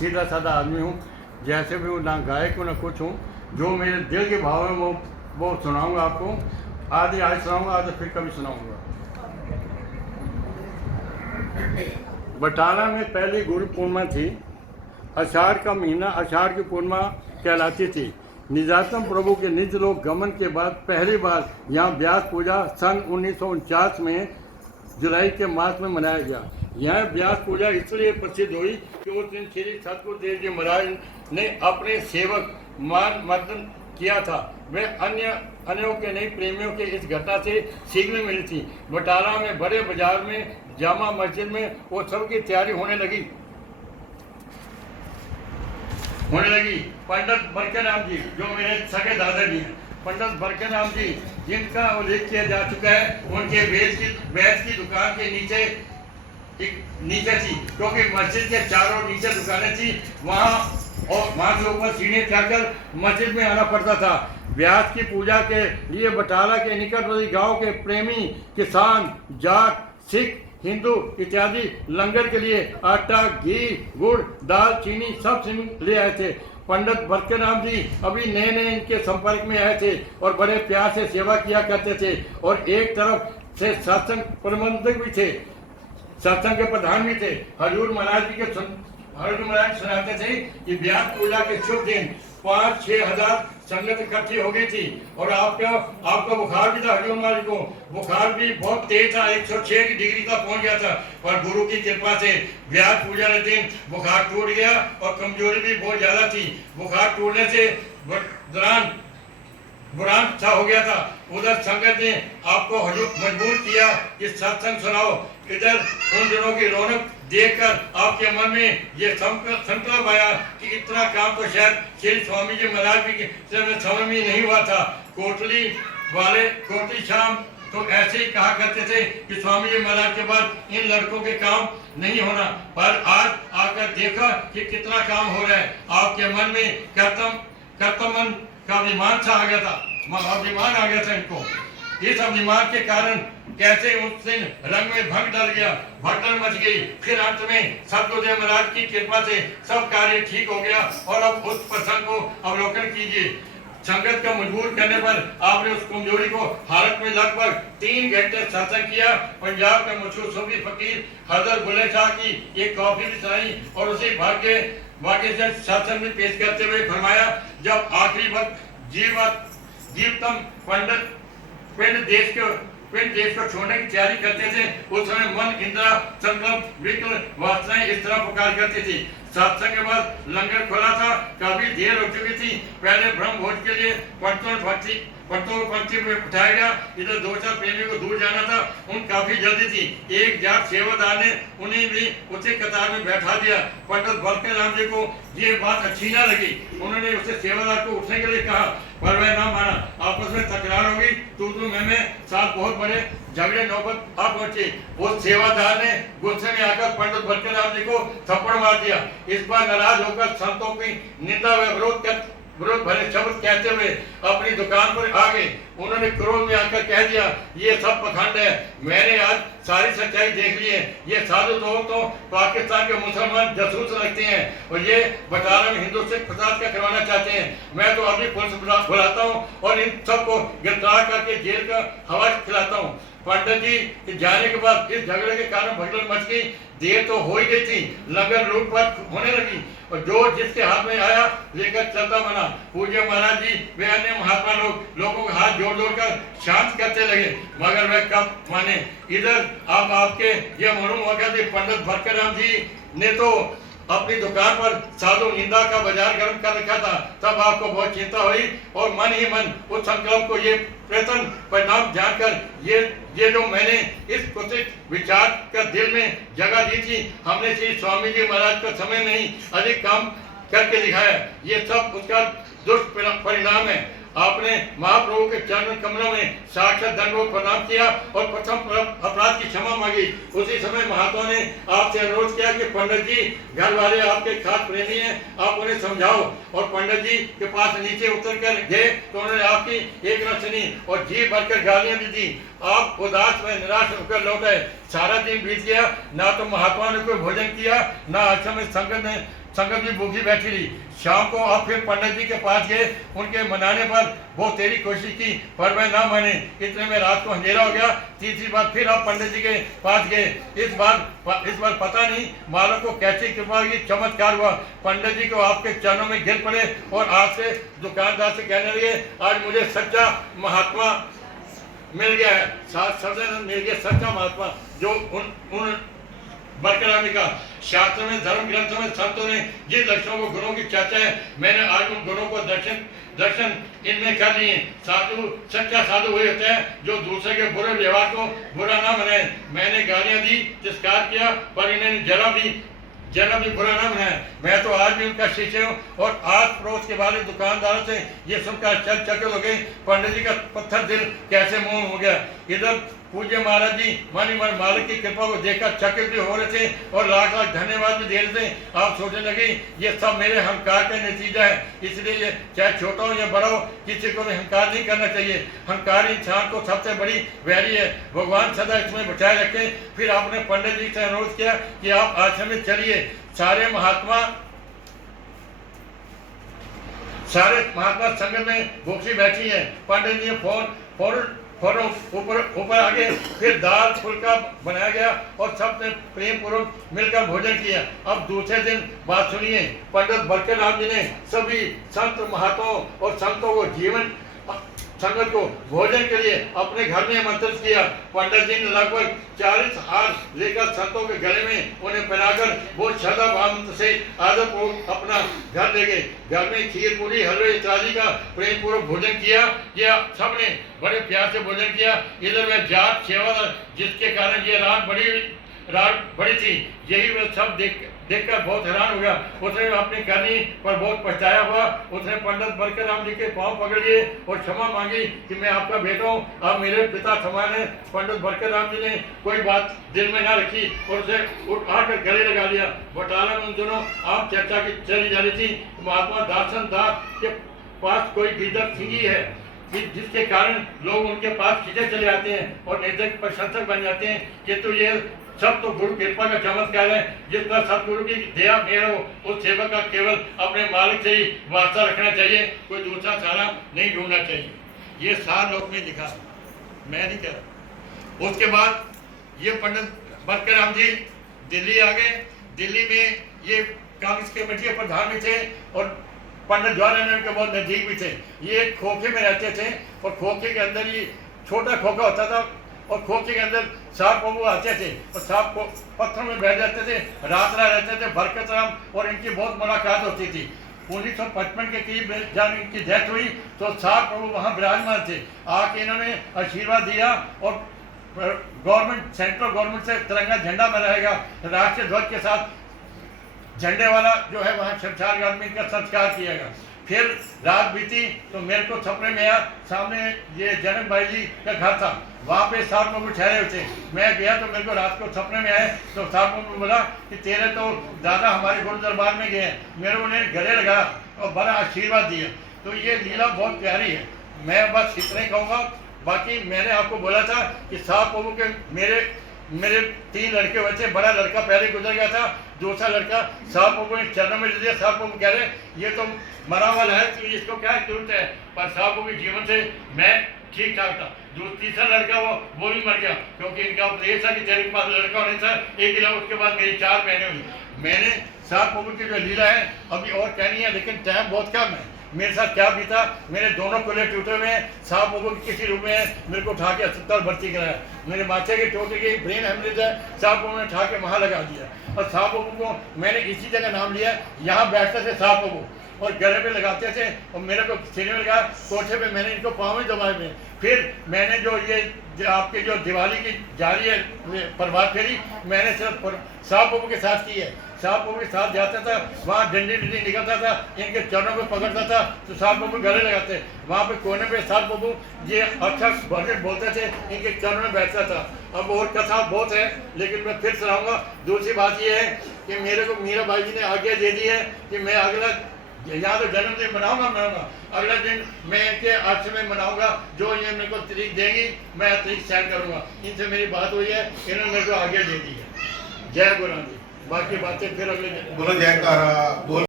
सीधा साधा आदमी हूँ, जैसे भी हूँ, ना गायक हूँ ना कुछ हूँ। जो मेरे दिल के भाव है वो सुनाऊँगा आपको। आधी आज सुनाऊँगा, आधी फिर कभी सुनाऊँगा। बटाला में पहली गुरु पूर्णिमा थी। आषाढ़ का महीना आषाढ़ की पूर्णिमा कहलाती थी। निजातम प्रभु के निज लोक गमन के बाद पहली बार यहाँ व्यास पूजा सन 1949 में जुलाई के मास में मनाया गया। यह व्यास पूजा इसलिए प्रसिद्ध हुई कि उस दिन श्री सतगुरुदेव जी महाराज ने अपने सेवक मार्गदर्शन किया था। वे अन्यों के नहीं, प्रेमियों के इस घटना से सीख में मिली थी। बटाला में बड़े बाजार में जामा मस्जिद में उत्सव की तैयारी होने लगी। पंडित बरकराम जी, जो मेरे सगे दादाजी हैं, पंडित बरकराम जी, जिनका उल्लेख किया जा चुका है, उनके बैच की दुकान के नीचे थी, क्योंकि मस्जिद के चारों नीचे दुकानें थी। वहाँ से ऊपर सीढ़ी चढ़कर मस्जिद में आना पड़ता था। व्यास की पूजा के लिए बटाला के निकटवर्ती गांव के प्रेमी किसान, जाट, सिख, हिंदू इत्यादि लंगर के लिए आटा, घी, गुड़, दाल, चीनी सब ले आए थे। पंडित बरकराम जी अभी नए नए इनके संपर्क में आए थे और बड़े प्यार से सेवा किया करते थे, और एक तरफ से सत्संग प्रबंधक भी थे, सत्संग के प्रधान भी थे। हजूर महाराज सुनाते थे कि व्यास पूजा के शुभ दिन 5-6 हजार संगत इकट्ठी हो गई थी, और आपका बुखार भी था। हजूर महाराज को बुखार भी बहुत तेज था, 106 की डिग्री का पहुंच गया था, पर गुरु की कृपा से व्यास पूजा के दिन बुखार टूट गया और कमजोरी भी बहुत ज्यादा थी। बुखार टूटने से बुरान सा हो गया था। उधर संगत ने आपको मजबूर किया कि सत्संग सुनाओ। इधर उन दिनों की रौनक देखकर आपके मन में ये संकल्प आया कि इतना काम तो शायद श्री स्वामी जी महाराज भी समझ में नहीं हुआ था। कोटली शाम तो ऐसे ही कहा करते थे कि स्वामी जी महाराज के बाद इन लड़कों के काम नहीं होना, पर आज आकर देखा कि कितना काम हो रहा है। आपके मन में कर्तमन का अभिमान सा आ गया था, अभिमान आ गया था इनको। इस अभिमान के कारण कैसे उस दिन रंग में भगदड़ मच गई। फिर अंत में सतगुरुदेव महाराज की कृपा से सब कार्य ठीक हो गया। और अब उस प्रसंग को अवलोकन कीजिए। संगत का मजबूर करने पर आपने उस कमजोरी को हालत में लगभग 3 घंटे सत्संग किया। पंजाब के मशहूर सूफी फकीर हजरत बुल्ले शाह की एक कॉफी भी सुनाई और उसी भाग्य से सत्संग में पेश करते हुए फरमाया, जब आखिरी वक्त जीवतम पिंड देश को छोड़ने की तैयारी करते थे, उस समय मन, इंद्रिय, संकल्प, विकल्प, वासनाएं इस तरह पुकार करती थी। सत्संग के बाद लंगर खोला था, काफी देर हो चुकी थी। पहले ब्रह्म भोज के लिए पंक्ति में उठाया गया। इधर 2-4 प्रेमी को दूर जाना था, उन काफी जल्दी थी। एक जाट सेवादार ने उन्हें भी उसी कतार में बैठा दिया। पंडित बरकराम जी को ये बात अच्छी ना लगी। उन्होंने उसे सेवादार को उठने के लिए कहा, पर वह ना माना। आपस में तकरार हो गई। तू मैं साथ बहुत बड़े झगड़े नौबत आ पहुंचे। उस सेवादार ने गुस्से में आकर पंडित बरकराम जी को थप्पड़ मार दिया। इस बार नाराज होकर संतों की निंदा व विरोध भरे शब्द कहते हुए अपनी दुकान पर आ गए। उन्होंने क्रोध में आकर कह दिया, ये सब पखंड है। मैंने आज सारी सच्चाई देख ली है। ये साधु लोग तो पाकिस्तान के मुसलमान जासूस रखते हैं और ये बटाला में हिंदू सिख फसाद का करवाना चाहते हैं। मैं तो अभी पुलिस बुलाता हूँ और इन सबको गिरफ्तार करके जेल का हवा खिलाता हूँ। पंडित जी के जाने के बाद इस झगड़े के कारण भगदड़ मच गई। देर तो हो ही गई थी, लंगर लूटपाट होने लगी और जो जिसके हाथ में आया लेकर चलता बना। पूज्य महाराज जी वे अन्य महात्मा लोगों का हाथ जोड़ कर शांत करते लगे, मगर वे कब माने। इधर अब आपके ये मालूम हो गया कि पंडित बरकराम जी ने तो अपनी दुकान पर साधु निंदा का बाजार गर्म कर रखा था। तब आपको बहुत चिंता हुई और मन ही मन उस संकल्प को ये प्रयत्न परिणाम जानकर ये जो मैंने इस कुचित विचार का दिल में जगह दी थी, हमने श्री स्वामी जी महाराज का समय नहीं अधिक काम करके दिखाया। ये सब उसका दुष्परिणाम है। आपने महाप्रभु के चरण कमलों में साक्षात दंडवत प्रणाम किया और प्रथम अपराध की क्षमा मांगी। उसी समय महात्मा ने आपसे अनुरोध किया कि पंडित जी घर वाले आपके खास प्रेमी हैं, आप उन्हें समझाओ। और पंडित जी के पास नीचे उतर कर गए तो उन्होंने आपकी एक न सुनी और जी भरकर गालियां भी दी। आप उदास व निराश होकर लौट आए। सारा दिन बीत गया, ना तो महात्मा ने कोई भोजन किया, ना आश्रम में संगत ने संगत भी भूखी बैठी रही। शाम को आप फिर पंडित जी के पास गए, उनके मनाने पर बहुत तेरी कोशिश की पर वह ना माने। इतने में रात को अंधेरा हो गया। तीसरी बार फिर आप पंडित जी के पास गए। इस बार पता नहीं मालूम को कैसी कृपा की चमत्कार हुआ। पंडित जी को आपके चरणों में गिर पड़े और आज से दुकानदार से कहने लगे, आज मुझे सच्चा महात्मा मिल गया है, सदानंद मिल गया, सच्चा महात्मा जो उन बरकरार का शास्त्र में, धर्म ग्रंथों में संतों ने जिन लक्षणों को, गुणों की चर्चा है, मैंने आज उन गुणों को दर्शन इनमें कर लिए। साधु सच्चा साधु वही होता है जो दूसरे के बुरे व्यवहार को बुरा ना मनाए। मैंने गालियां दी, तिरस्कार किया, पर इन्हें जरा भी बुरा ना मनाया। मैं तो आज भी उनका शिष्य हूँ और आस पड़ोस के वाले दुकानदारों से ये सुनकर चकित हो गए, पंडित जी का पत्थर दिल कैसे मोह हो गया। इधर पूज्य महाराज जी मानी मालिक की कृपा को देखकर चकित भी हो रहे थे और लाख लाख धन्यवाद भी दे रहे थे। आप सोचने लगे ये सब मेरे अहंकार का नतीजा है, इसलिए ये चाहे छोटा हो या बड़ा हो, किसी को भी अहंकार नहीं करना चाहिए। अहंकार इंसान को सबसे बड़ी वैरी है, भगवान सदा इसमें बचाए रखे। फिर आपने पंडित जी से अनुरोध किया कि आप आश्रम में चलिए। सारे महात्मा संगत में भूखी बैठी है। पंडित जी फौरन ऊपर आगे फिर दाल फुल्का बनाया गया और सबने प्रेम पूर्वक मिलकर भोजन किया। अब दूसरे दिन बात सुनिए, पंडित बरकराम जी ने सभी संत महात्माओं और संतों को जीवन संगत को भोजन के लिए अपने घर में आमंत्रित किया। पंडित जी ने लगभग 40 हार लेकर संतों के गले में उन्हें पहनाकर बहुत श्रद्धा भाव से आदर पूर्वक अपना घर ले गए। घर में खीर पूरी हलवे इत्यादि का प्रेम पूर्वक भोजन किया। यह सबने बड़े प्यार से भोजन किया। इधर में जात सेवादार जिसके कारण ये रात बड़ी थी, यही वह सब देखकर बहुत हैरान हो गया। उसने अपनी करनी पर बहुत पछताया हुआ। उसने पंडित बरकराम जी के पांव पकड़ लिए और क्षमा मांगी कि मैं आपका बेटा हूँ, आप मेरे पिता समान है। पंडित बरकराम जी ने कोई बात दिल में ना रखी और उसे उठाकर गले लगा लिया। बटाला में उन दोनों आम चर्चा की चली जा रही थी। महात्मा दासन दास के पास कोई गीदड़ सिंगी है जिसके कारण लोग उनके पास खींचे चले आते हैं और निर्धक प्रशंसक बन जाते हैं। किंतु ये सब तो गुरु कृपा का चमत्कार है। जिस पर सतगुरु की दया मेहर हो, उस सेवक का केवल अपने मालिक से ही वास्ता रखना चाहिए, कोई दूसरा सहारा नहीं ढूंढना चाहिए। ये सार लोक में लिखा, मैं नहीं कह रहा। उसके बाद ये पंडित बरकराम जी दिल्ली आ गए। दिल्ली में ये कांग्रेस कमेटी के प्रधान भी थे और पंडित जवाहरलाल नेहरू के बहुत नजदीक भी थे। ये खोखे में रहते थे और खोखे के अंदर ये छोटा खोखा होता था और खोखे के अंदर सांप वो आते थे और सांप को पत्थरों में बैठ जाते थे, रात रहते थे। बरकत राम और इनकी बहुत मुलाकात होती थी। 1955 के करीब जब इनकी डेथ हुई तो साहब प्रभु वहाँ विराजमान थे। आके इन्होंने आशीर्वाद दिया और गवर्नमेंट, सेंट्रल गवर्नमेंट से तिरंगा झंडा बनाएगा, राष्ट्रीय ध्वज के साथ झंडे वाला जो है वहाँ शमशान घाट में इनका संस्कार किया गया। फिर रात बीती तो मेरे को सपने में आया, सामने ये जनक भाई जी का घर था, वहाँ पे साहब बाबू ठहरे हुए थे। मैं गया तो मेरे को रात को सपने में आए तो साहब बाबू बोला कि तेरे तो दादा हमारे गुरु दरबार में गए हैं। मेरे उन्हें गले लगाया और बड़ा आशीर्वाद दिया। तो ये लीला बहुत प्यारी है। मैं बस इतना ही कहूँगा। बाकी मैंने आपको बोला था कि साहब बाबू के मेरे 3 लड़के हुए थे। बड़ा लड़का पहले गुजर गया था, दूसरा लड़का साहब बाबू ने चरणों में ले लिया। साहब बाबू कह रहे ये तो मरा हुआ है, तो इसको क्या जरूरत है, पर साहब बाबू के जीवन से मैं ठीक ठाक था। जो तीसरा लड़का वो भी मर गया क्योंकि इनका उपदेश था कि तेरे पास लड़का होने था एक गिला। उसके बाद मेरी 4 बहनें हुई। मैंने साहब बाबू की जो लीला है अभी और कहनी है, लेकिन टाइम बहुत कम है। मेरे साथ क्या बीता, मेरे दोनों कुल्हे टूटे हुए हैं। साहब बाबू की किसी रूप में मेरे को उठा के अस्पताल भर्ती कराया। मेरे माथे की टोटे की ब्रेन हेमरेज है, साहब बाबू ने उठा के वहाँ लगा दिया। और साहब बाबू को मैंने इसी जगह नाम लिया। यहाँ बैठते थे साहब बाबू और गले पे लगाते थे और मेरे को सीने में लगा, कोठे पे मैंने इनको पाँव में दबाए हुए। फिर मैंने जो ये आपके जो दिवाली की जारी है प्रभात फेरी, मैंने सिर्फ साहब बाबू के साथ की है। साहब बाबू के साथ जाता था, वहाँ डंडी निकलता था, इनके चरणों पे पकड़ता था तो साहब बाबू गले लगाते। वहाँ पे कोने पे साहब बाबू ये अच्छा बोलते थे, इनके चरणों में बैठता था। अब और कथा बहुत है लेकिन मैं फिर सुनाऊंगा। दूसरी बात ये है कि मेरे को मीरा बाई जी ने आज्ञा दे दी है कि मैं अगला या तो जन्मदिन मनाऊंगा, अगला दिन मैं इनके आश्रम में मनाऊंगा। जो ये मेरे को तारीख देंगी मैं तारीख सेट करूंगा। इनसे मेरी बात हुई है, इन्होंने मेरे को आज्ञा दे दी है। जय गुरु जी। बाकी बातें फिर अगले दिन। बोलो जयकारा बोल।